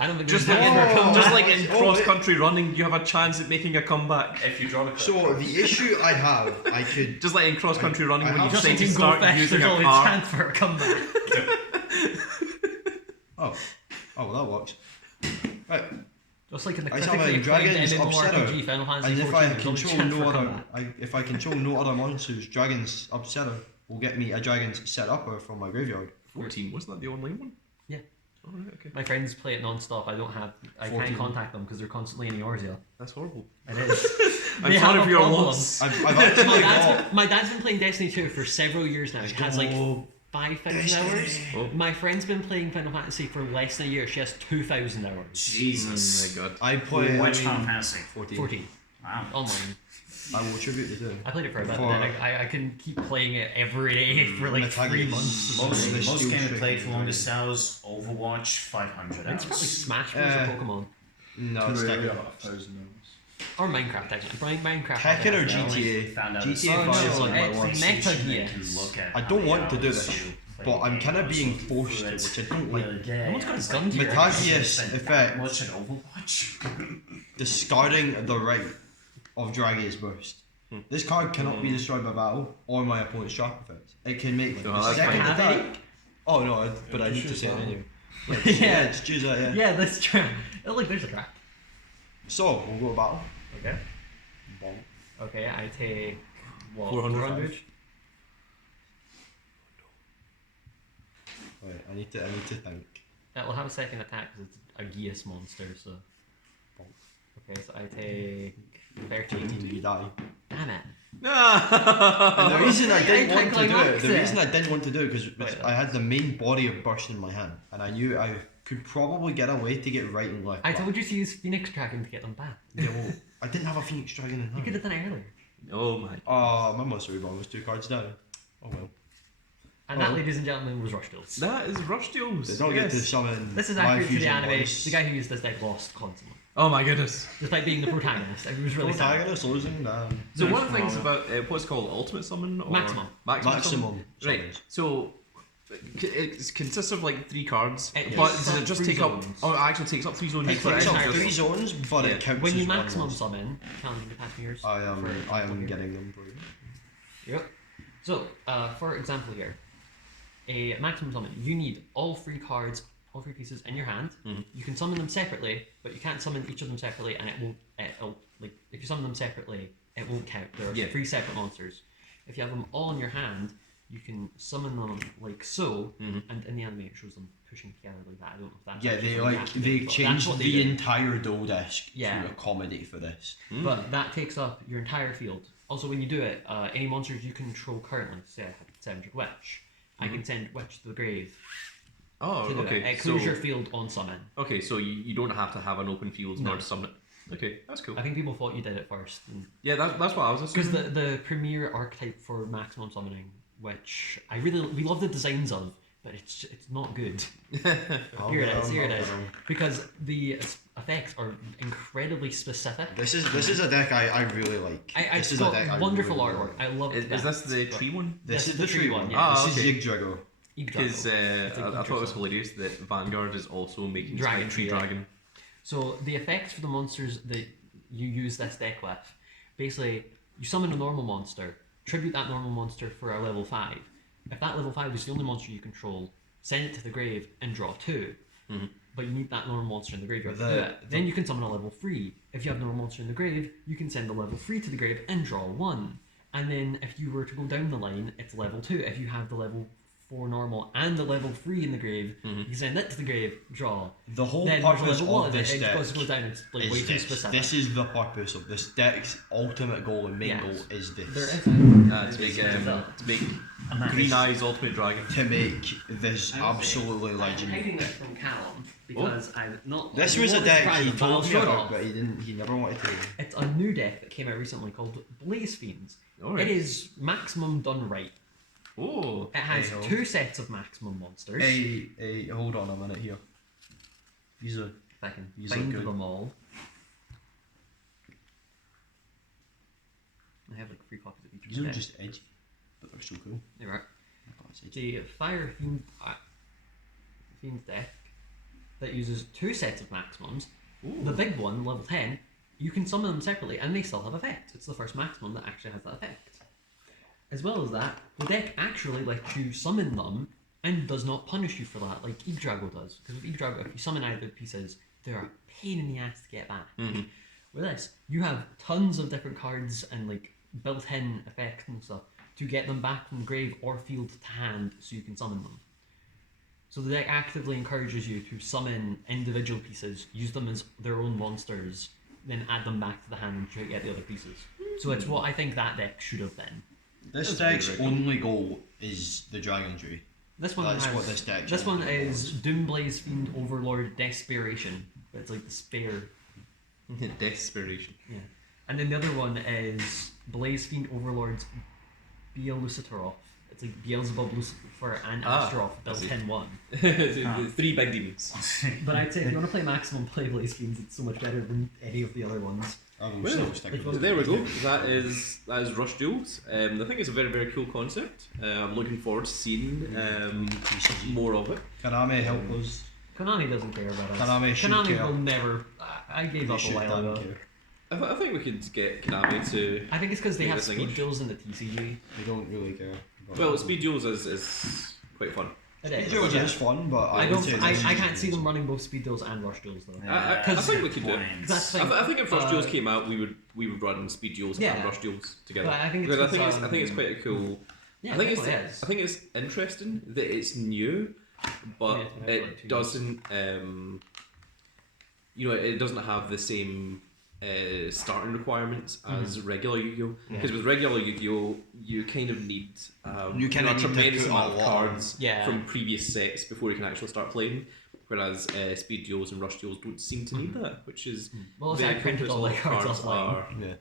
I don't think Just there's like, ever in, come just back. like in cross country running, you have a chance at making a comeback. If you draw the correct So card. the issue I have, I could. Just like in cross country running, I when you have decide to Just start go fast, using there's a always card. chance for a comeback. Oh, well that works. Right, Just like in the I critically summon acclaimed dragons MMORPG upsetter, Final Fantasy and if 14, I there's always control chance for no a other, comeback. if I control no other monsters, dragons upsetter will get me a dragon's set upper from my graveyard. 14, wasn't that the online one? Yeah. Oh, right, okay. My friends play it non-stop. I can't 14. contact them because they're constantly in Eorzea. That's horrible. It is. I'm They sorry have for a your problem. loss. I've my, actually dad's got. been, my dad's been playing Destiny 2 for several years now. He has like go. 5,000 hours. Oh. My friend's been playing Final Fantasy for less than a year. She has 2,000 hours. Jesus. Oh my god. I play. Which Final Fantasy? 14. 14 Wow. online. I will attribute the two. I played it for a bit, For- but then I can keep playing it every day for like Metal 3 Gear. months. Most- Most Steel game I Strike played is for longest hours, Overwatch, 500 It's probably hours. Smash Bros. Or Pokemon. No, it's Tekken. 1,000 Or Minecraft, technically. Minecraft. Tekken or yeah. GTA? Found out GTA Oh, 5 no, is like my it's worst. Metal They Gear. can look at I how don't many want to do hours this, you play but I'm the kind of game. being So forced to, it's which I don't like. really gay. Someone's got a It's gun like, here. you Metagius spent effect. that much in Overwatch? Discarding the right of Dragia's Burst. This card cannot be destroyed by battle or my opponent's trap effects. It can make No, the that's second fine. attack. Oh no, but I need to choose say it that. anyway. Yeah. Just choose that, yeah. Yeah, that's true. Oh, look, there's a trap. So, we'll go to battle. Okay. Bomb. Okay, I take what? 400? 400? Right, I need to think. It will have a second attack because it's a Geas monster, so. Okay, so I take 13. You die. Damn it. And the reason I didn't want to do it, Anticlimax the it. reason I didn't want to do it because Right. I had the main body of Burst in my hand, and I knew I could probably get away to get right and left. I but told you to use Phoenix Dragon to get them back. yeah, well, I didn't have a Phoenix Dragon in You could hand. have done it earlier. Oh my. Oh, my mystery bomb was 2 cards down. Oh well. And that, ladies and gentlemen, was Rush Duels. That is Rush Duels. Did not get to summon. This is my accurate to the fusion anime. ones. The guy who used this deck lost constantly. Oh my goodness. Despite being the protagonist. It was really sad. Protagonist losing. So Nice one of the things one. about what's called Ultimate Summon or Maximum. Maximum. Maximum. Right. summons. So it consists of like 3 cards, It but takes does up it just 3 take up? zones. Oh, it actually takes up 3 zones. It It's takes like up entirely- 3 zones, but Yeah. it counts When you as one maximum once. summon, Callan, you can pass me yours. I am here. getting them for you. Yep. So, for example here, a maximum summon, you need all 3 cards, all 3 pieces in your hand. Mhm. You can summon them separately, but you can't summon each of them separately, and it won't. Like if you summon them separately, it won't count. They're Yeah. 3 separate monsters. If you have them all in your hand, you can summon them like so, Mhm. and in the anime it shows them pushing together like that. I don't know if that's Yeah, actually they something you like have to do, they but that's changed what they the do. entire duel desk Yeah. to accommodate for this. But that takes up your entire field. Also, when you do it, any monsters you control currently, say I have 700 Witch, I can send Witch to the grave Oh, to do okay. it. It So clears your field on summon. okay, so you don't have to have an open field in No. order to summon it. Okay, that's cool. I think people thought you did it first. Yeah, that's what I was Because assuming. the premier archetype for maximum summoning, which we love the designs of, but it's not good. Here it is, here it is. Because the effects are incredibly specific. This is a deck I really like. It's This is got a deck I wonderful really artwork. like. I love it. Is this the tree one? This This is the tree one. yeah. Ah, This okay. is Yugioh. Because It's like I thought it was Yugioh. hilarious that Vanguard is also making Dragon Tree Tree, yeah. Dragon. So the effects for the monsters that you use this deck with, basically, you summon a normal monster, tribute that normal monster for a level 5. If that level 5 is the only monster you control, send it to the grave and draw 2. Mhm. But you need that normal monster in the graveyard to The- do it. Then you can summon a level 3. If you have no monster in the grave, you can send the level 3 to the grave and draw 1. And then if you were to go down the line, it's level 2. If you have the level 4 normal and the level 3 in the grave, you can send it to the grave, draw. The whole Then there's purpose level 1, of this it deck goes down, it's like way is too this. specific. This is the purpose of this deck's ultimate goal and main Yes. goal is There this. is To make And that Green is- Eyes Ultimate Dragon. To make this absolutely I'm legendary. hiding this from Callum because I'm not. This I'm was a not deck surprised, he but I'll told me show it about, off. but he never wanted to. It's a new deck that came out recently called Blaze Fiends. Alright. It is maximum done right. Oh. It has Hey-ho. 2 sets of maximum monsters. Hey, hold on a minute here. These are If I can These find look good. them all. I have like 3 copies of each these of are the just edgy, but they're so cool. They are. Oh, it's edgy. The Fire Fiend deck that uses 2 sets of maximums. The big one, level 10, you can summon them separately and they still have effect. It's the first maximum that actually has that effect. As well as that, the deck actually lets you summon them and does not punish you for that, like Yugioh does. Because with Yugioh, if you summon either pieces, they're a pain in the ass to get back. Mhm. With this, you have tons of different cards and like built-in effects and stuff to get them back from grave or field to hand so you can summon them. So the deck actively encourages you to summon individual pieces, use them as their own monsters, then add them back to the hand and try to get the other pieces. So it's what I think that deck should have been. This That's deck's really cool. only goal is the Dragon Tree. This one That's has, what this deck's This one only goal is Doomblaze Fiend Overlord Desperation. But it's like the spare. Desperation. Yeah. And then the other one is Blaze Fiend Overlord's Beelzebub. It's like Beelzebub, Lucifer, and Ah, Astaroth I see. built in one. The 3 big demons. But I'd say if you want to play maximum, play Blaze Fiends. It's so much better than any of the other ones. I will Well, still stick with so it. There we go. That is Rush Duels. I think it's a very, very cool concept. I'm looking forward to seeing more of it. Konami help us. Konami doesn't care about us. Konami should Konami care. will never. I gave They up a should while damn ago. care. I think we could get Konami to. I think it's because they Make have this thing speed each. duels in the TCG. They don't really care. Well, Speed Duels is quite fun. It is. Speed Duels is fun, but I would don't. say I this can't is see them running both speed duels and rush duels though. I Because- think we could do it. That's the thing. I think if Rush Uh, Duels came out, we would run Speed Duels Yeah. and Rush Duels together. But I think it's Because I think because, it's quite a cool. Yeah, I think it definitely is. it's interesting that it's new, but Yeah, it's been out for like 2 it years. doesn't. It doesn't have the same starting requirements as regular Yu-Gi-Oh. Because with regular Yu-Gi-Oh, you kind of need You kinda a need to tremendous put a amount of lot cards Yeah. from previous sets before you can actually start playing. Whereas speed duels and rush duels don't seem to need that, which is Well, it's very I printed cool, all the because a lot of cards offline. are- Yeah.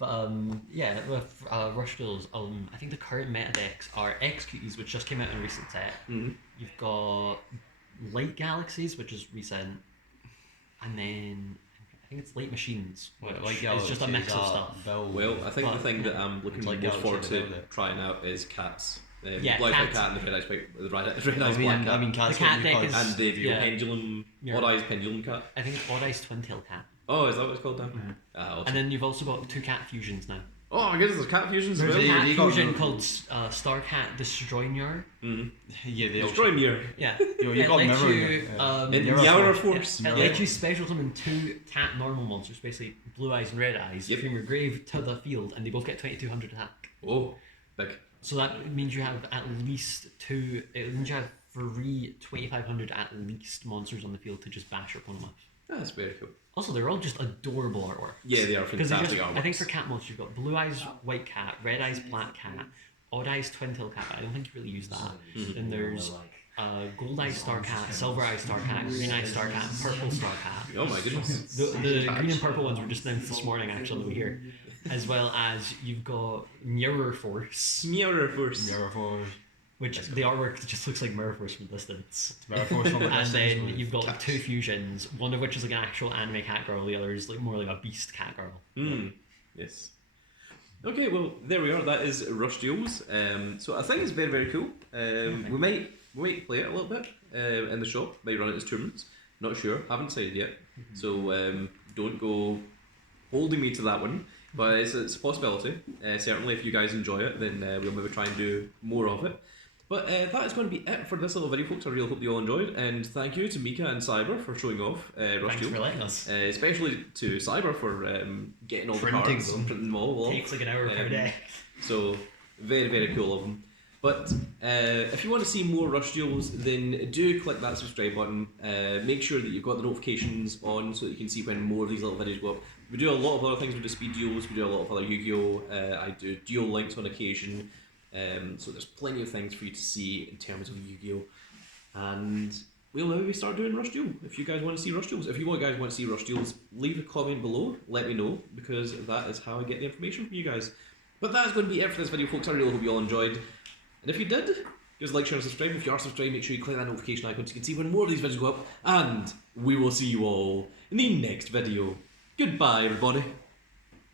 But yeah, with Rush Duels, I think the current meta decks are Executes, which just came out in a recent set. Mhm. You've got Light Galaxies, which is recent, and then I think it's Light Machines, which is just a mix of stuff. Well, I think the But, thing that I'm looking like most forward Galaxy to Builder. trying out is cats. Yeah, Black Eyed cats. Cat and the Red Eyes Black Cat. Cat's The cat got new deck cards. is- And the Yeah. pendulum, Yeah. Odd Eyes Pendulum Cat. I think it's Odd Eyes Twin Tail Cat. Oh, is that what it's called now? Mhm. Awesome. And then you've also got 2 cat fusions now. Oh my goodness, there's cat fusions as There's well. a cat they got fusion the- called Star Cat Destroyer. Mm-hmm. Yeah, they Destroy Mirror. Yeah. You It got lets mirror. you, And Mirror Mirror Force. Force. It Yeah. lets you special summon 2 cat normal monsters, basically Blue Eyes and Red Eyes, Yep. from your grave to the field, and they both get 2200 attack. Oh, big. So that means you have at least 2. It means you have 3 2500 at least monsters on the field to just bash your opponent with. That's very cool. Also, they're all just adorable artwork. Yeah, they are fantastic I think artworks. for cat monsters, you've got Blue Eyes White Cat, Red Eyes Black Cat, Odd Eyes Twin Tail Cat. But I don't think you really use that. Then there's Gold Eyes Star Cat, Silver Eyes Star Cat, Green Eyes Star Cat, Purple Star Cat. Oh my goodness. The green and purple ones were just announced this morning, actually, on the way here. As well as you've got Mirror Force, Mirror Force. Mirror Force. which the artwork just looks like Mirror Force from a distance. Mirror Force from a And distance then with you've got cats. 2 fusions, one of which is like an actual anime cat girl, the other is like more like a beast cat girl. Yes. Okay, well, there we are. That is Rush Duels. So I think it's very, very cool. We might play it a little bit in the shop. Might run it as tournaments. Not sure. Haven't decided yet. So don't go holding me to that one. But it's a possibility. Certainly, if you guys enjoy it, then we'll maybe try and do more of it. But that is going to be it for this little video, folks. I really hope you all enjoyed. And thank you to Miika and Cyber for showing off Rush Thanks Duels. for letting us. Especially to Cyber for getting all Printing the cards them. and printing them all off. Takes like an hour per day. So very, very cool of them. But if you want to see more Rush Duels, then do click that subscribe button. Make sure that you've got the notifications on so that you can see when more of these little videos go up. We do a lot of other things. We do speed duels. We do a lot of other Yu-Gi-Oh. I do dual links on occasion. So there's plenty of things for you to see in terms of Yu-Gi-Oh. And we'll maybe start doing Rush Duel if you guys want to see Rush Duels. If you guys want to see Rush Duels, leave a comment below. Let me know, because that is how I get the information from you guys. But that is going to be it for this video, folks. I really hope you all enjoyed. And if you did, give us a like, share, and subscribe. If you are subscribed, make sure you click that notification icon so you can see when more of these videos go up. And we will see you all in the next video. Goodbye, everybody.